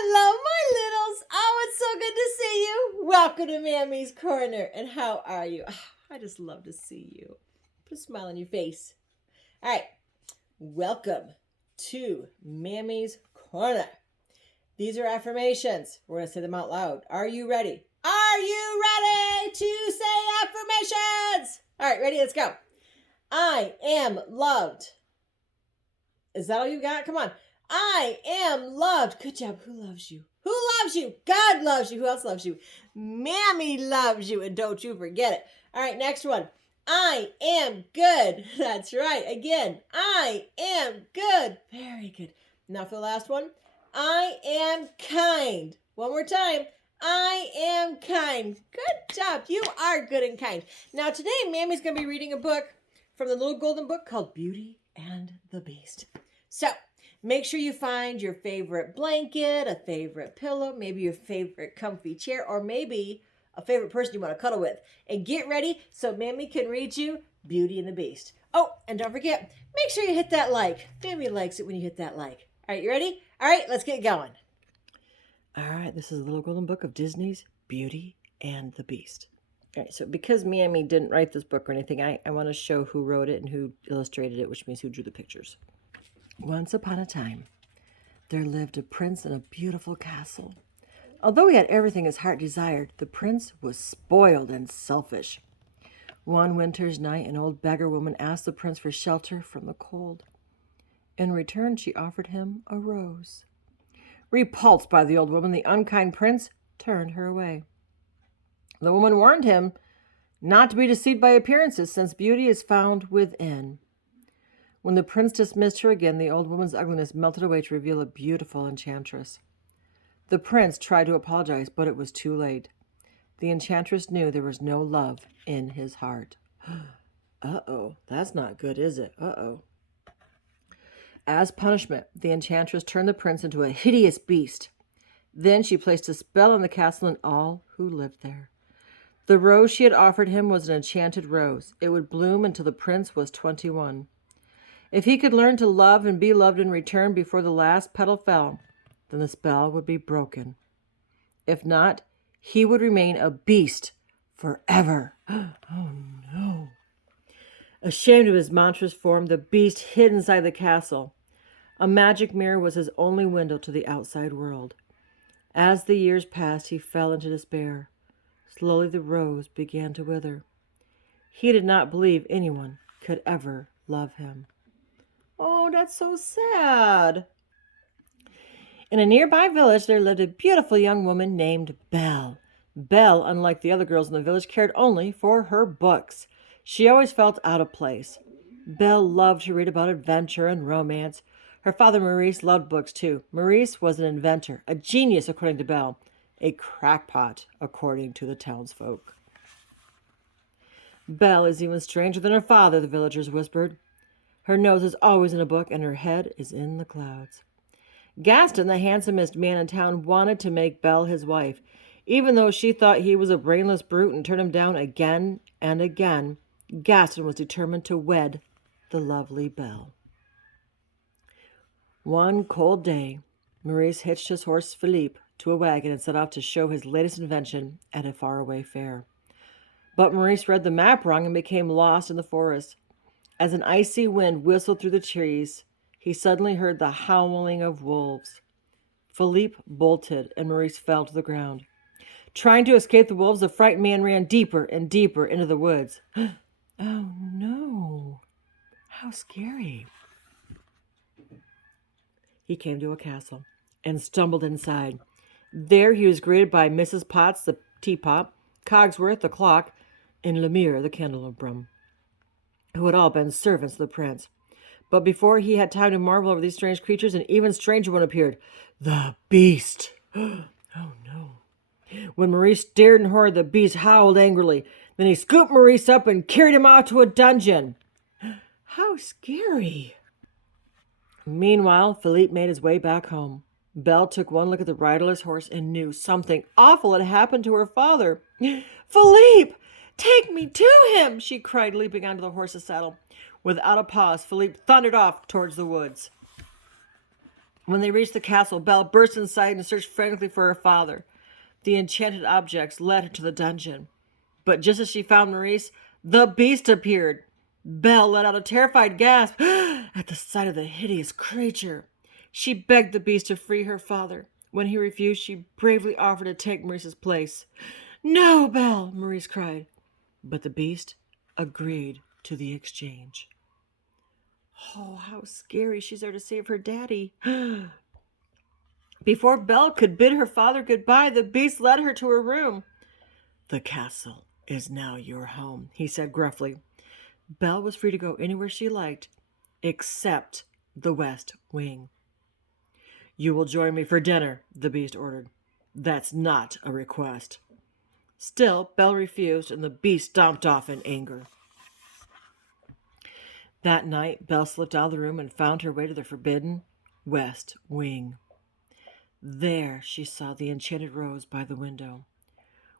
Hello, my littles. Oh, it's so good to see you. Welcome to Mammy's Corner. And how are you? I just love to see you. Put a smile on your face. All right. Welcome to Mammy's Corner. These are affirmations. We're going to say them out loud. Are you ready? Are you ready to say affirmations? All right, ready? Let's go. I am loved. Is that all you got? Come on. I am loved. Good job. Who loves you? Who loves you? God loves you. Who else loves you? Mammy loves you. And don't you forget it. All right, next one. I am good. That's right. Again, I am good. Very good. Now for the last one. I am kind. One more time. I am kind. Good job. You are good and kind. Now today, Mammy's going to be reading a book from the little golden book called Beauty and the Beast. So make sure you find your favorite blanket, a favorite pillow, maybe your favorite comfy chair, or maybe a favorite person you want to cuddle with. And get ready so Mammy can read you Beauty and the Beast. Oh, and don't forget, make sure you hit that like. Mammy likes it when you hit that like. All right, you ready? All right, let's get going. All right, this is the little golden book of Disney's Beauty and the Beast. All right, so because Mammy didn't write this book or anything, I want to show who wrote it and who illustrated it, which means who drew the pictures. Once upon a time, there lived a prince in a beautiful castle. Although he had everything his heart desired, the prince was spoiled and selfish. One winter's night, an old beggar woman asked the prince for shelter from the cold. In return, she offered him a rose. Repulsed by the old woman, the unkind prince turned her away. The woman warned him not to be deceived by appearances, since beauty is found within. When the prince dismissed her again, the old woman's ugliness melted away to reveal a beautiful enchantress. The prince tried to apologize, but it was too late. The enchantress knew there was no love in his heart. Uh-oh, that's not good, is it? Uh-oh. As punishment, the enchantress turned the prince into a hideous beast. Then she placed a spell on the castle and all who lived there. The rose she had offered him was an enchanted rose. It would bloom until the prince was 21. If he could learn to love and be loved in return before the last petal fell, then the spell would be broken. If not, he would remain a beast forever. Oh no. Ashamed of his monstrous form, the beast hid inside the castle. A magic mirror was his only window to the outside world. As the years passed, he fell into despair. Slowly the rose began to wither. He did not believe anyone could ever love him. Oh, that's so sad. In a nearby village, there lived a beautiful young woman named Belle. Belle, unlike the other girls in the village, cared only for her books. She always felt out of place. Belle loved to read about adventure and romance. Her father, Maurice, loved books too. Maurice was an inventor, a genius according to Belle, a crackpot according to the townsfolk. Belle is even stranger than her father, the villagers whispered. Her nose is always in a book, and her head is in the clouds. Gaston, the handsomest man in town, wanted to make Belle his wife. Even though she thought he was a brainless brute and turned him down again and again, Gaston was determined to wed the lovely Belle. One cold day, Maurice hitched his horse Philippe to a wagon and set off to show his latest invention at a faraway fair. But Maurice read the map wrong and became lost in the forest. As an icy wind whistled through the trees, he suddenly heard the howling of wolves. Philippe bolted, and Maurice fell to the ground. Trying to escape the wolves, the frightened man ran deeper and deeper into the woods. Oh, no. How scary. He came to a castle and stumbled inside. There he was greeted by Mrs. Potts, the teapot, Cogsworth, the clock, and Lemire, the candelabrum, who had all been servants of the prince. But before he had time to marvel over these strange creatures, an even stranger one appeared. The beast. Oh, no. When Maurice stared in horror, the beast howled angrily. Then he scooped Maurice up and carried him off to a dungeon. How scary. Meanwhile, Philippe made his way back home. Belle took one look at the riderless horse and knew something awful had happened to her father. Philippe, take me to him, she cried, leaping onto the horse's saddle. Without a pause, Philippe thundered off towards the woods. When they reached the castle, Belle burst inside and searched frantically for her father. The enchanted objects led her to the dungeon. But just as she found Maurice, the beast appeared. Belle let out a terrified gasp at the sight of the hideous creature. She begged the beast to free her father. When he refused, she bravely offered to take Maurice's place. "No, Belle," Maurice cried. But the beast agreed to the exchange. Oh, how scary. She's there to save her daddy. Before Belle could bid her father goodbye, the beast led her to her room. "The castle is now your home," he said gruffly. Belle was free to go anywhere she liked, except the West Wing. "You will join me for dinner," the beast ordered. "That's not a request." Still, Belle refused, and the beast stomped off in anger. That night, Belle slipped out of the room and found her way to the forbidden West Wing. There she saw the enchanted rose by the window.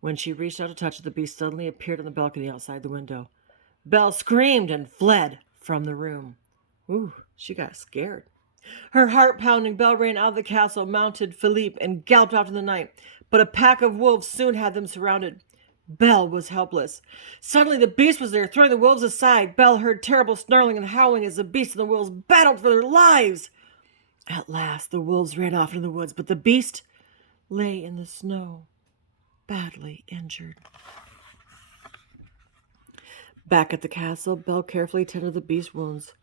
When she reached out to touch it, the beast suddenly appeared on the balcony outside the window. Belle screamed and fled from the room. Ooh, she got scared. Her heart pounding, Belle ran out of the castle, mounted Philippe, and galloped off in the night. But a pack of wolves soon had them surrounded. Belle was helpless. Suddenly the beast was there, throwing the wolves aside. Belle heard terrible snarling and howling as the beast and the wolves battled for their lives. At last the wolves ran off into the woods, but the beast lay in the snow, badly injured. Back at the castle, Belle carefully tended the beast's wounds.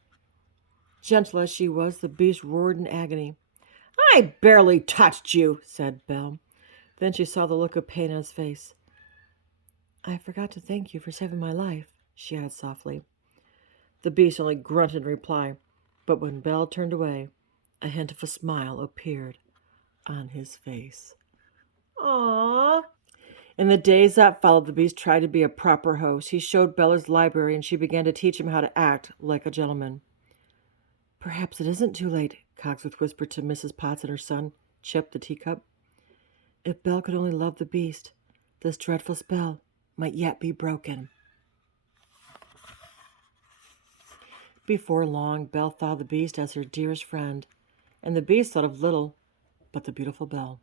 Gentle as she was, the beast roared in agony. "I barely touched you," said Belle. Then she saw the look of pain on his face. "I forgot to thank you for saving my life," she added softly. The beast only grunted in reply, but when Belle turned away, a hint of a smile appeared on his face. Aww. In the days that followed, the beast tried to be a proper host. He showed Belle his library, and she began to teach him how to act like a gentleman. "Perhaps it isn't too late," Cogsworth whispered to Mrs. Potts and her son, Chip the teacup. "If Belle could only love the beast, this dreadful spell might yet be broken." Before long, Belle thought of the beast as her dearest friend, and the beast thought of little but the beautiful Belle.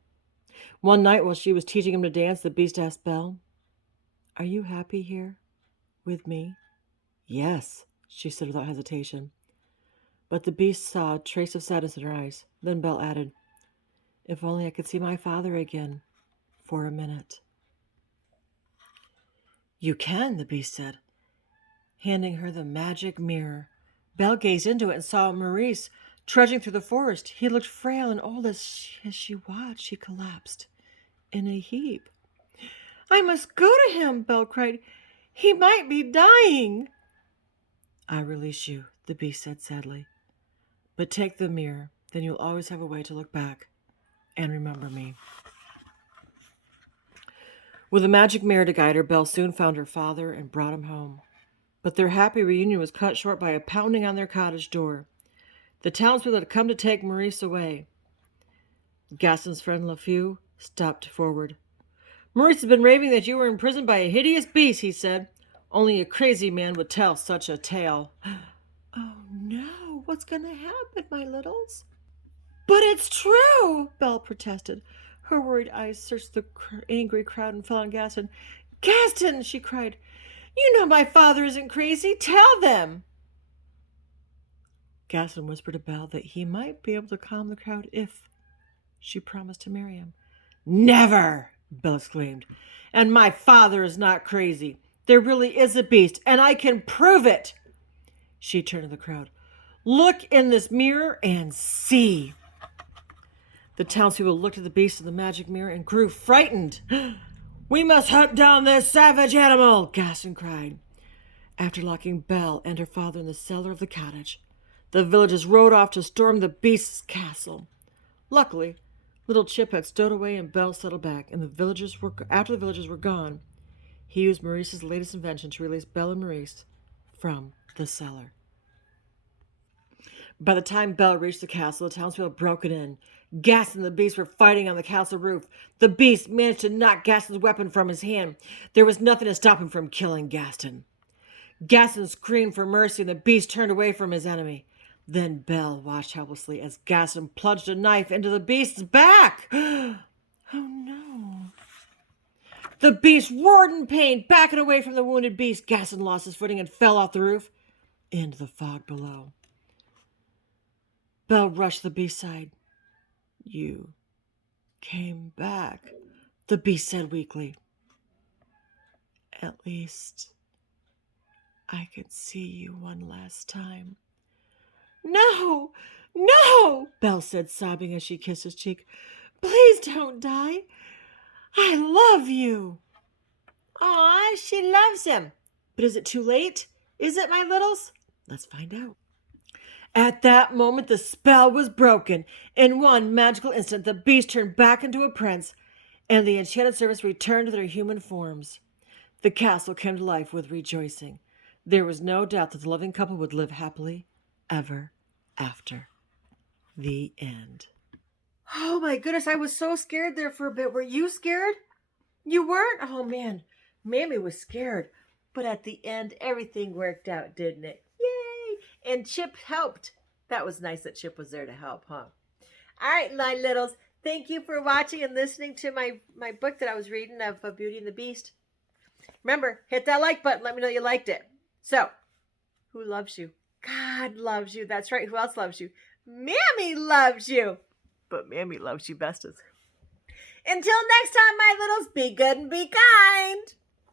One night, while she was teaching him to dance, the beast asked Belle, "Are you happy here with me?" "Yes," she said without hesitation. But the beast saw a trace of sadness in her eyes. Then Belle added, "If only I could see my father again for a minute." "You can," the beast said, handing her the magic mirror. Belle gazed into it and saw Maurice trudging through the forest. He looked frail and old. As she watched, she collapsed in a heap. "I must go to him," Belle cried. "He might be dying." "I release you," the beast said sadly. "But take the mirror, then you'll always have a way to look back and remember me." With a magic mirror to guide her, Belle soon found her father and brought him home. But their happy reunion was cut short by a pounding on their cottage door. The townspeople had come to take Maurice away. Gaston's friend LeFou stepped forward. "Maurice has been raving that you were imprisoned by a hideous beast," he said. "Only a crazy man would tell such a tale." "Oh no, what's going to happen, my littles?" "But it's true," Belle protested. Her worried eyes searched the angry crowd and fell on Gaston. "Gaston," she cried, "you know my father isn't crazy. Tell them." Gaston whispered to Belle that he might be able to calm the crowd if she promised to marry him. "Never!" Belle exclaimed. "And my father is not crazy. There really is a beast, and I can prove it." She turned to the crowd. "Look in this mirror and see." The townspeople looked at the beast in the magic mirror and grew frightened. "We must hunt down this savage animal," Gaston cried. After locking Belle and her father in the cellar of the cottage, the villagers rode off to storm the beast's castle. Luckily, little Chip had stowed away and Belle settled back, and after the villagers were gone, he used Maurice's latest invention to release Belle and Maurice from the cellar. By the time Belle reached the castle, the townspeople had broken in. Gaston and the beast were fighting on the castle roof. The beast managed to knock Gaston's weapon from his hand. There was nothing to stop him from killing Gaston. Gaston screamed for mercy, and the beast turned away from his enemy. Then Belle watched helplessly as Gaston plunged a knife into the beast's back. Oh no. The beast roared in pain, backing away from the wounded beast. Gaston lost his footing and fell off the roof into the fog below. Belle rushed the beast's side. You came back, the beast said weakly. At least I could see you one last time. No, no, Belle said, sobbing as she kissed his cheek. Please don't die. I love you. Aw, she loves him. But is it too late? Is it, my littles? Let's find out. At that moment, the spell was broken. In one magical instant, the beast turned back into a prince, and the enchanted servants returned to their human forms. The castle came to life with rejoicing. There was no doubt that the loving couple would live happily ever after. The end. Oh my goodness, I was so scared there for a bit. Were you scared? You weren't? Oh man, Mammy was scared. But at the end, everything worked out, didn't it? Yay! And Chip helped. That was nice that Chip was there to help, huh? All right, my littles, thank you for watching and listening to my book that I was reading of Beauty and the Beast. Remember, hit that like button. Let me know you liked it. So, who loves you? God loves you. That's right. Who else loves you? Mammy loves you. But Mammy loves you bestest. Until next time, my littles, be good and be kind.